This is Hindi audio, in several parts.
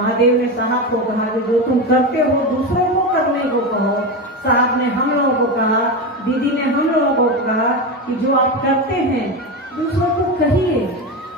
महादेव ने साहब को कहा कि जो तुम करते हो दूसरों को करने को कहो। साहब ने हम लोगों को कहा, दीदी ने हम लोगों को कहा कि जो आप करते हैं दूसरों को कहिए।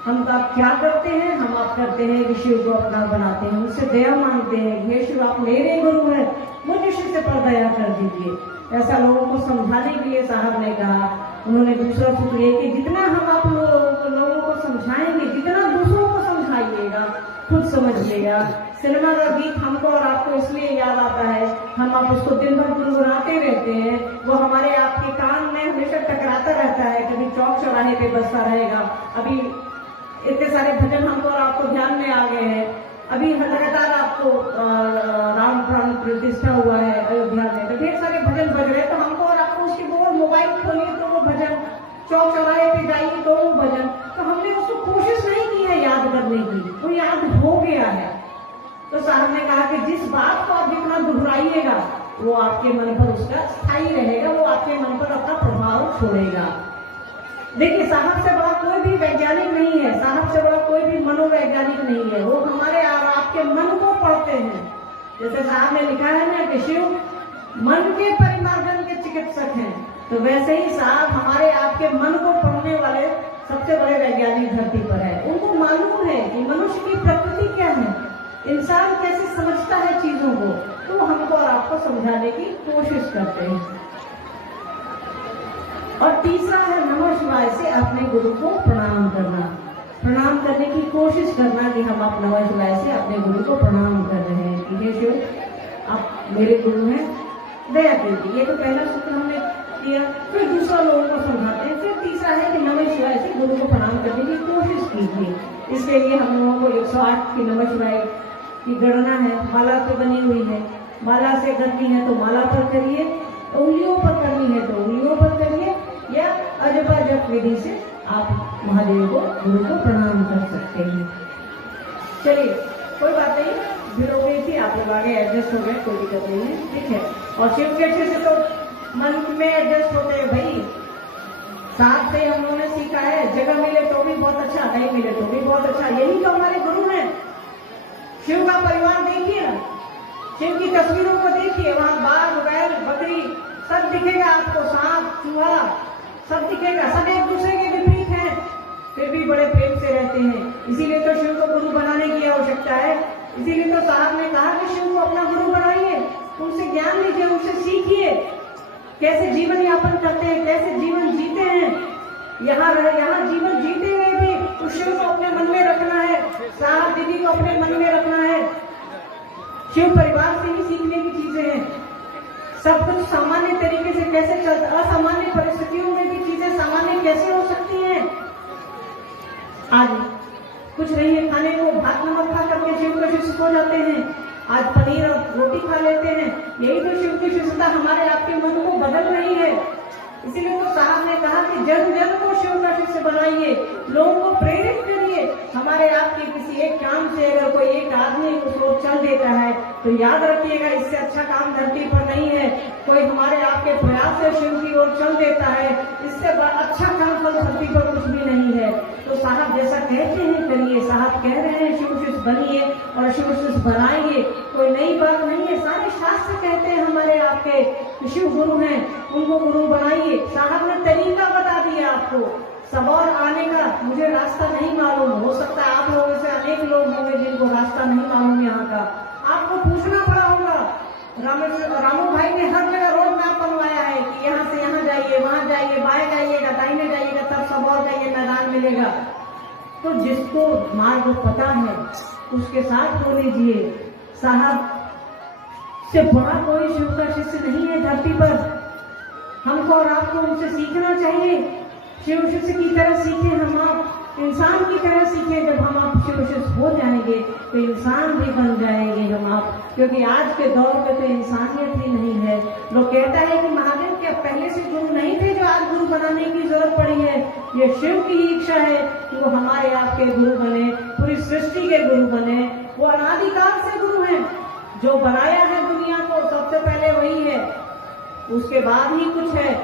हम तो आप क्या करते हैं, हम आप करते हैं कि शिव को अपना बनाते हैं, उनसे दया मांगते हैं, हे शिव आप मेरे गुरु हैं, मुझ शिष्य पर दया कर दीजिए। ऐसा लोगों को समझाने के लिए साहब ने कहा। उन्होंने दूसरा सूत्र ये कि जितना हम आप लोगों को समझाएंगे, जितना दूसरों को समझाइएगा खुद समझ लेगा। सिनेमा का गीत हमको और आपको इसलिए याद आता है, हम आप उसको दिन भर गुनगुनाते रहते हैं, वो हमारे आपके कान में हमेशा टकराता रहता है, कभी चौक चौराहे पे बजता रहेगा। अभी इतने सारे भजन हमको और आपको ध्यान में आ गए हैं। अभी लगातार आपको राम प्राण प्रतिष्ठा हुआ है अयोध्या में, तो ढेर सारे भजन बज रहे हैं, तो हमको और आपको उसकी वो मोबाइल खोलिए तो वो भजन, चौक चौराहे पे जाइए तो वो भजन, तो हमने उसको कोशिश नहीं की है याद करने की, वो याद हो गया है। तो साहब ने कहा कि जिस बात को आप जितना दोहराइएगा वो आपके मन पर उसका स्थायी रहेगा, वो आपके मन पर अपना प्रभाव छोड़ेगा। देखिए साहब से बड़ा कोई भी वैज्ञानिक नहीं है, साहब से बड़ा कोई भी मनोवैज्ञानिक नहीं है, वो हमारे और आपके मन को पढ़ते हैं। जैसे साहब ने लिखा है ना कि शिव मन के परिमार्जन के चिकित्सक हैं, तो वैसे ही साहब हमारे आपके मन को पढ़ने वाले सबसे बड़े वैज्ञानिक धरती पर है। उनको मालूम है कि मनुष्य की प्रकृति क्या है, इंसान कैसे समझता है चीजों को, तो हमको और आपको समझाने की कोशिश करते हैं। और तीसरा है नमः शिवाय से अपने गुरु को प्रणाम करना, प्रणाम करने की कोशिश करना कि हम आप नमः शिवाय से अपने गुरु को प्रणाम कर रहे हैं कि हे शिव आप मेरे गुरु हैं, दया कीजिए। ये तो पहला सूत्र हमने किया, फिर दूसरा लोगों को समझाते हैं, फिर तीसरा है कि नमः शिवाय से गुरु को प्रणाम करने की कोशिश कीजिए। इसके लिए हम लोगों को 108 की नमः शिवाय की गणना है, माला तो बनी हुई है, माला से करनी है तो माला पर करिए, उंगलियों पर करनी है तो उंगलियों पर करिए, या अजपा जप विधि से आप महादेव को गुरु को प्रणाम कर सकते हैं। चलिए कोई बात नहीं, भीड़ हो गई थी, आप लोग आगे एडजस्ट हो गए, कोई दिक्कत नहीं है, ठीक है। और शिव के अच्छे से तो मन में एडजस्ट होते हैं भाई, साथ से हम लोगों ने सीखा है, जगह मिले तो भी बहुत अच्छा, नहीं मिले तो भी बहुत अच्छा, यही तो हमारे गुरु हैं। शिव का परिवार देखिए ना, शिव की तस्वीरों को देखिए, वहां बाघ बैल बकरी सब दिखेगा आपको, सांप चूहा सब दिखेगा, सब एक दूसरे के विपरीत हैं, फिर भी बड़े प्रेम से रहते हैं। इसीलिए तो शिव को गुरु बनाने की आवश्यकता है, इसीलिए तो साहब ने कहा कि शिव को अपना गुरु बनाइए, उनसे ज्ञान लीजिए, उनसे सीखिए कैसे जीवन यापन करते हैं, कैसे जीवन जीते हैं। यहाँ जीवन जीते हुए भी उस शिव को अपने मन में रखना है, साहब दीदी को अपने मन में रखना है। शिव परिवार से ही सीखने की चीजें हैं। सब कुछ सामान्य तरीके से कैसे चलता, असामान्य परिस्थितियों में भी चीजें सामान्य कैसे हो सकती हैं। आज कुछ नहीं है खाने को, भात नमक खा करके शिव के शिष्य हो जाते हैं, आज पनीर और रोटी खा लेते हैं। यही तो शिव की शिष्यता हमारे आपके मन को बदल रही है। इसीलिए तो साहब ने कहा कि जन जन को शिव का शिष्य बनाइए, लोगों को प्रेरित करिए। हमारे आपके किसी एक काम से अगर कोई एक आदमी उसको चल देता है तो याद रखिएगा इससे अच्छा काम धरती पर नहीं है। कोई हमारे आपके प्रयास से शिव की ओर चल देता है, इससे अच्छा काम फल धरती पर कुछ भी नहीं है। तो साहब जैसा कहते हैं करिए, साहब कह रहे हैं शिव शिष्य बनिए और शिव शिष्य बनाएंगे, कोई नई बात नहीं है। सारे शास्त्र कहते हैं हमारे आपके शिव गुरु हैं, उनको गुरु बनाइए। साहब ने तरीका बता दिया आपको सबौर आने का। मुझे रास्ता नहीं मालूम, हो सकता है आप लोगों से अनेक लोग होंगे जिनको रास्ता नहीं मालूम यहाँ का, आपको पूछना पड़ा होगा। रामू भाई ने हर जगह रोड मैप बनवाया है कि यहाँ से यहाँ जाइए, वहां जाइए, बाएं जाइएगा, दाहिने जाइएगा, तब सबौर का ये मैदान मिलेगा। तो जिसको मार्ग पता है उसके साथ हो लीजिए। साहब से बड़ा कोई शिव का शिष्य नहीं है धरती पर। हमको और आपको उनसे सीखना चाहिए, शिव शिष्य की तरह सीखे, हम आप इंसान की तरह सीखे। जब हम आप शिव शिष्य हो जाएंगे तो इंसान भी बन जाएंगे हम आप, क्योंकि आज के दौर में तो इंसानियत ही नहीं है। लोग कहता है कि महादेव के पहले से गुरु नहीं थे जो आज गुरु बनाने की जरूरत पड़ी है। ये शिव की इच्छा है कि वो हमारे आपके गुरु बने, पूरी सृष्टि के गुरु बने। वो अनादिकाल से गुरु हैं, जो बनाया है दुनिया को सबसे पहले वही है, उसके बाद ही कुछ है।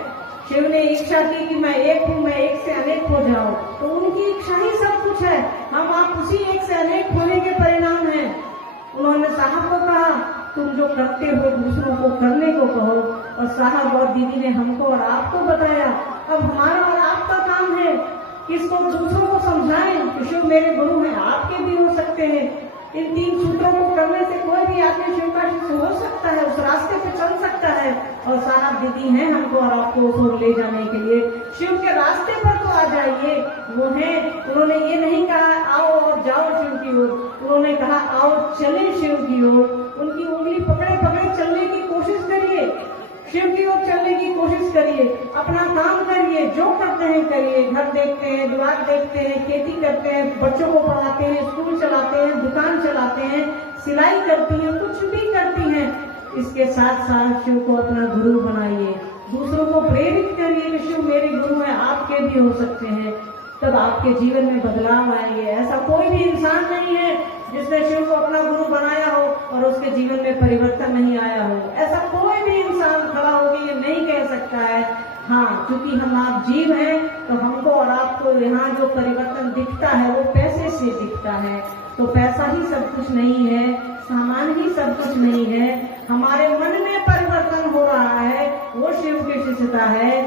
शिव ने इच्छा की कि मैं एक हूँ, मैं एक से अनेक हो जाऊं, तो उनकी इच्छा ही सब कुछ है। हम आप उसी एक से अनेक होने के परिणाम हैं, तुम जो करते हो दूसरों को करने को कहो। और साहब और दीदी ने हमको और आपको बताया, अब हमारा और आपका काम है किसको दूसरों को समझाएं कि शिव मेरे गुरु हैं, आपके भी हो सकते हैं। इन 3 सूत्रों को करने से कोई भी आदमी शिव का शिष्य हो सकता है, उस रास्ते पे चल सकता है। और साहब दीदी हैं हमको और आपको उस ओर ले जाने के लिए। शिव के रास्ते पर तो आ जाइए, वो हैं। उन्होंने ये नहीं कहा आओ और जाओ शिव की ओर, उन्होंने कहा आओ चले शिव की ओर। उनकी उंगली पकड़े पकड़े चलने की कोशिश करिए, शिव की ओर चलने की कोशिश करिए, अपना काम करिए, जो करते हैं करिए। घर देखते हैं, द्वार देखते हैं, खेती करते हैं, बच्चों को पढ़ाते हैं, स्कूल चलाते हैं, दुकान चलाते हैं, सिलाई करती हैं, कुछ भी करती हैं। इसके साथ साथ शिव को अपना गुरु बनाइए, दूसरों को प्रेरित करिए कि शिव मेरे गुरु हैं, आपके भी हो सकते हैं। तब आपके जीवन में बदलाव आएंगे। ऐसा कोई भी इंसान नहीं है जिसने शिव को अपना गुरु बनाया हो और उसके जीवन में परिवर्तन नहीं आया हो। ऐसा कोई भी इंसान खड़ा होकर ये नहीं कह सकता है। हाँ, क्योंकि हम आप जीव हैं तो हमको और आपको यहाँ जो परिवर्तन दिखता है वो पैसे से दिखता है। तो पैसा ही सब कुछ नहीं है, सामान ही सब कुछ नहीं है। हमारे मन में परिवर्तन हो रहा है, वो शिव की शिष्यता है।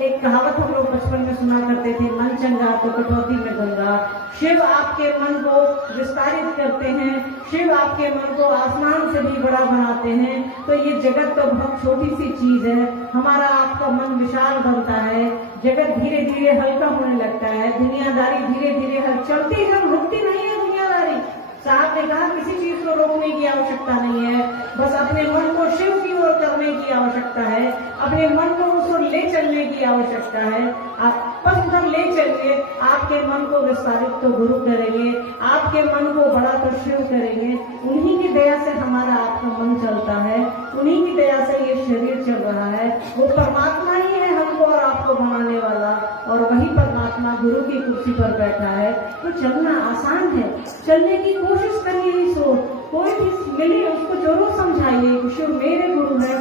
एक कहावत हम लोग बचपन में सुना करते थे, मन चंगा तो कटौती में गंगा। शिव आपके मन को विस्तारित करते हैं, शिव आपके मन को आसमान से भी बड़ा बनाते हैं। तो ये जगत तो बहुत छोटी सी चीज है, हमारा आपका मन विशाल बनता है। जगत धीरे धीरे हल्का होने लगता है, दुनियादारी धीरे धीरे चलती है, रुकती नहीं है दुनियादारी। साहब ने कहा किसी चीज को रोकने की आवश्यकता नहीं है, बस अपने मन को शिव की ओर करने की आवश्यकता है, अपने मन को उस ओर ले चलने की आवश्यकता है। आप बस उधर ले चलिए, आपके मन को विस्तारित तो गुरु करेंगे, आपके मन को बड़ा तो शिव करेंगे। उन्हीं की दया से हमारा आपका मन चलता है, उन्हीं की दया से ये शरीर चल रहा है। वो परमात्मा ही है हमको और आपको बनाने वाला, और वही परमात्मा गुरु की कुर्सी पर बैठा है। तो चलना आसान है, चलने की कोशिश करिए। इस ओर कोई भी मिले उसको जरूर समझाइए कि शिव मेरे गुरु है,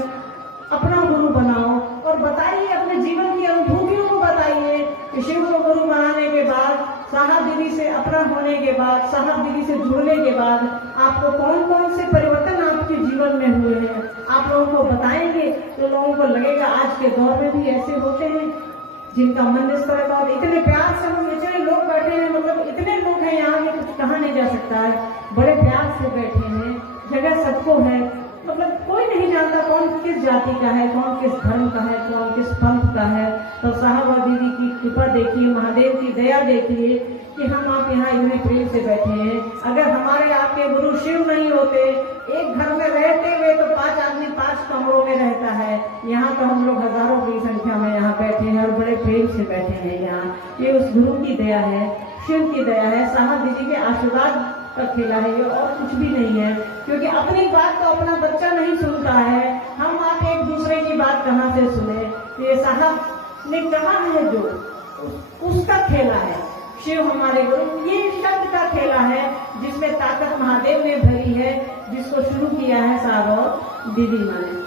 अपना गुरु बनाओ। और बताइए, अपने जीवन की अनुभूतियों को बताइए कि शिव को गुरु बनाने के बाद, साहब दीदी से अपना होने के बाद, साहब दीदी से जुड़ने के बाद आपको कौन कौन से परिवर्तन आपके जीवन में हुए हैं। आप लोगों को बताएंगे तो लोगों को लगेगा आज के दौर में भी ऐसे होते हैं जिनका मन इस तरह का। इतने प्यार से हम इतने लोग बैठे हैं, मतलब इतने लोग हैं यहाँ के कुछ कहा नहीं जा सकता है। बड़े प्यार से बैठे हैं, जगह सबको है, मतलब कोई नहीं जानता कौन किस जाति का है, कौन किस धर्म का है, कौन किस पंथ का है। तो साहब और दीदी की कृपा देखिए, महादेव की दया देखिए कि हम आप यहाँ इतने प्रेम से बैठे हैं। अगर हमारे आपके गुरु शिव नहीं होते, एक घर में रहते हुए तो 5 आदमी 5 कमरों में रहता है। यहाँ तो हम लोग हजारों की संख्या में यहाँ बैठे हैं और बड़े प्रेम से बैठे हैं यहाँ। ये उस गुरु की दया है, शिव की दया है, साहब दीदी के आशीर्वाद का खेला है ये, और कुछ भी नहीं है। क्योंकि अपनी बात तो अपना बच्चा नहीं सुनता है, हम आप एक दूसरे की बात कहाँ से सुने। ये साहब ने कहा है जो उसका खेला है, शिव हमारे गुरु, ये शब्द का खेला है जिसमें ताकत महादेव ने भरी है, जिसको शुरू किया है साहब और दीदी माँ ने।